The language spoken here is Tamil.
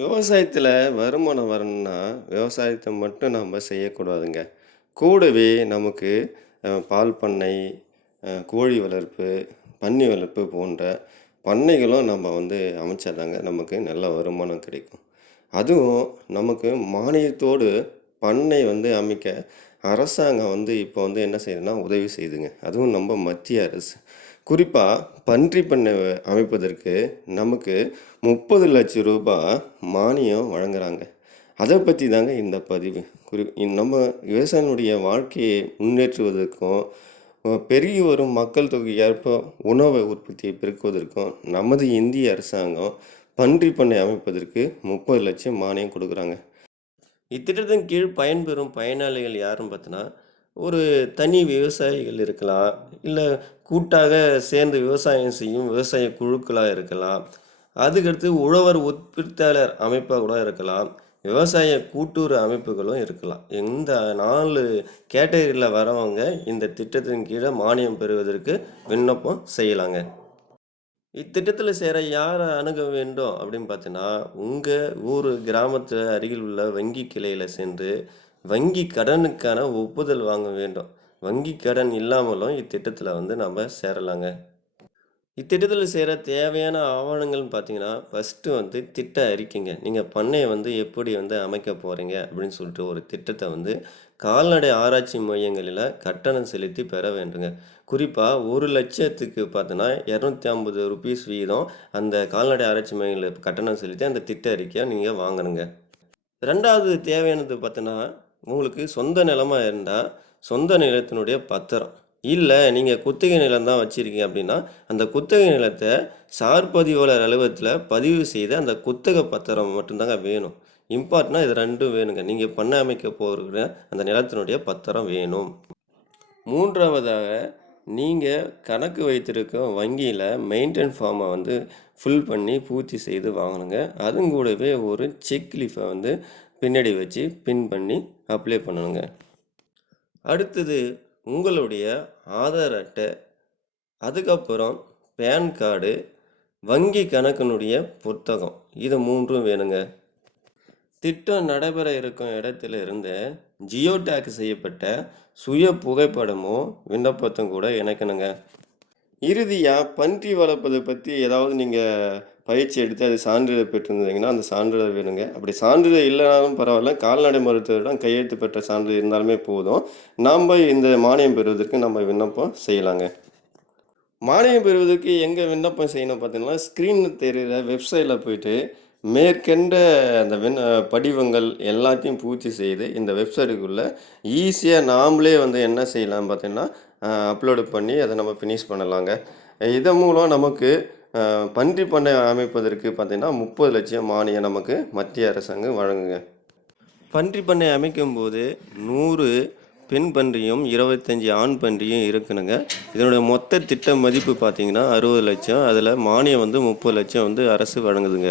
விவசாயத்தில் வருமானம் வரணும்னா விவசாயத்தை மட்டும் நம்ம செய்யக்கூடாதுங்க. கூடவே நமக்கு பால் பண்ணை, கோழி வளர்ப்பு, பன்னி வளர்ப்பு போன்ற பண்ணைகளும் நம்ம அமைச்சாதாங்க நமக்கு நல்ல வருமானம் கிடைக்கும். அதுவும் நமக்கு மானியத்தோடு பண்ணை அமைக்க அரசாங்கம் இப்போ என்ன செய்யுதுன்னா உதவி செய்யுதுங்க. அதுவும் நம்ம மத்திய அரசு. குறிப்பாக பன்றி பண்ணை அமைப்பதற்கு நமக்கு 30,00,000 ரூபாய் மானியம் வழங்குறாங்க. அதை பற்றி தாங்க இந்த பதிவு. நம்ம விவசாயினுடைய வாழ்க்கையை முன்னேற்றுவதற்கும் பெருகி வரும் மக்கள் தொகை ஏற்ப உணவு உற்பத்தியை பெருக்குவதற்கும் நமது இந்திய அரசாங்கம் பன்றி பண்ணை அமைப்பதற்கு 30,00,000 மானியம் கொடுக்குறாங்க. இத்திட்டத்தின் கீழ் பயன்பெறும் பயனாளிகள் யாருன்னு பார்த்தோன்னா, ஒரு தனி விவசாயிகள் இருக்கலாம், இல்லை கூட்டாக சேர்ந்து விவசாயம் செய்யும் விவசாய குழுக்களாக இருக்கலாம், அதுக்கடுத்து உழவர் உற்பத்தியாளர் அமைப்பாக கூட இருக்கலாம், விவசாய கூட்டுறவு அமைப்புகளும் இருக்கலாம். இந்த 4 கேட்டகரியில் வரவங்க இந்த திட்டத்தின் கீழே மானியம் பெறுவதற்கு விண்ணப்பம் செய்யலாங்க. இத்திட்டத்தில் சேர யாரை அணுக வேண்டும் அப்படின்னு பார்த்தீங்கன்னா, உங்கள் ஊர் கிராமத்தில் அருகில் உள்ள வங்கி கிளையில் சென்று வங்கி கடனுக்கான ஒப்புதல் வாங்க வேண்டும். வங்கி கடன் இல்லாமலும் இத்திட்டத்தில் நம்ம சேரலாங்க. இத்திட்டத்தில் சேர தேவையான ஆவணங்கள்னு பார்த்தீங்கன்னா, ஃபஸ்ட்டு திட்ட அறிக்கைங்க. நீங்கள் பண்ணையை எப்படி அமைக்க போகிறீங்க அப்படின்னு சொல்லிட்டு ஒரு திட்டத்தை கால்நடை ஆராய்ச்சி மையங்களில் கட்டணம் செலுத்தி பெற வேண்டுங்க. குறிப்பாக 1,00,000க்கு பார்த்தோன்னா ₹250 வீதம் அந்த கால்நடை ஆராய்ச்சி மையங்களில் கட்டணம் செலுத்தி அந்த திட்ட அறிக்கையை நீங்கள் வாங்கணுங்க. 2வது தேவையானது பார்த்தோன்னா, உங்களுக்கு சொந்த நிலமாக இருந்தால் சொந்த நிலத்தினுடைய பத்திரம், இல்லை நீங்கள் குத்தகை நிலம் தான் வச்சுருக்கீங்க அப்படின்னா அந்த குத்தகை நிலத்தை சார்பதிவாளர் அலுவலகத்தில் பதிவு செய்த அந்த குத்தகை பத்திரம் மட்டும்தாங்க வேணும். இம்பார்ட்டனாக இது 2ம் வேணுங்க. நீங்கள் பண்ணை அமைக்க போகிற அந்த நிலத்தினுடைய பத்திரம் வேணும். 3வதாக நீங்கள் கணக்கு வைத்திருக்க வங்கியில் மெயின்டெனன்ஸ் ஃபார்மை ஃபில் பண்ணி பூர்த்தி செய்து வாங்கணுங்க. அதுவும் கூடவே ஒரு செக் லீஃபை பின்னாடி வச்சு பின் பண்ணி அப்ளை பண்ணணுங்க. அடுத்தது உங்களுடைய ஆதார் அட்டை, அதுக்கப்புறம் பேன் கார்டு, வங்கி கணக்கினுடைய புத்தகம், இது 3ம் வேணுங்க. திட்டம் நடைபெற இருக்கும் இடத்துல இருந்து ஜியோ டேக் செய்யப்பட்ட சுய புகைப்படமும் விண்ணப்பத்தும் கூட இணைக்கணுங்க. இறுதியாக பன்றி வளர்ப்பதை பற்றி ஏதாவது நீங்கள் பயிற்சி எடுத்து அது சான்றிதழ் பெற்றிருந்தீங்கன்னா அந்த சான்றிதழ் வேணுங்க. அப்படி சான்றிதழ் இல்லைனாலும் பரவாயில்ல, கால்நடை மருத்துவரிடம் கையெழுத்து பெற்ற சான்றிதழ் இருந்தாலுமே போதும். நாம் இந்த மானியம் பெறுவதற்கு நம்ம விண்ணப்பம் செய்யலாங்க. மானியம் பெறுவதற்கு எங்கே விண்ணப்பம் செய்யணும் பார்த்தீங்கன்னா, ஸ்க்ரீனில் தெரிகிற வெப்சைட்டில் போயிட்டு மேற்கண்ட அந்த படிவங்கள் எல்லாத்தையும் பூர்த்தி செய்து இந்த வெப்சைட்டுக்குள்ளே ஈஸியாக நாமளே என்ன செய்யலாம் பார்த்தீங்கன்னா, அப்லோடு பண்ணி அதை நம்ம ஃபினிஷ் பண்ணலாங்க. இதன் மூலம் நமக்கு பன்றி பண்ணை அமைப்பதற்கு பார்த்திங்கன்னா 30,00,000 மானியம் நமக்கு மத்திய அரசாங்கம் வழங்குங்க. பன்றி பண்ணை அமைக்கும்போது 100 பெண் பன்றியும் 25 ஆண் பன்றியும் இருக்கணுங்க. இதனுடைய மொத்த திட்ட மதிப்பு பார்த்திங்கன்னா 60,00,000. அதில் மானியம் 30,00,000 அரசு வழங்குதுங்க.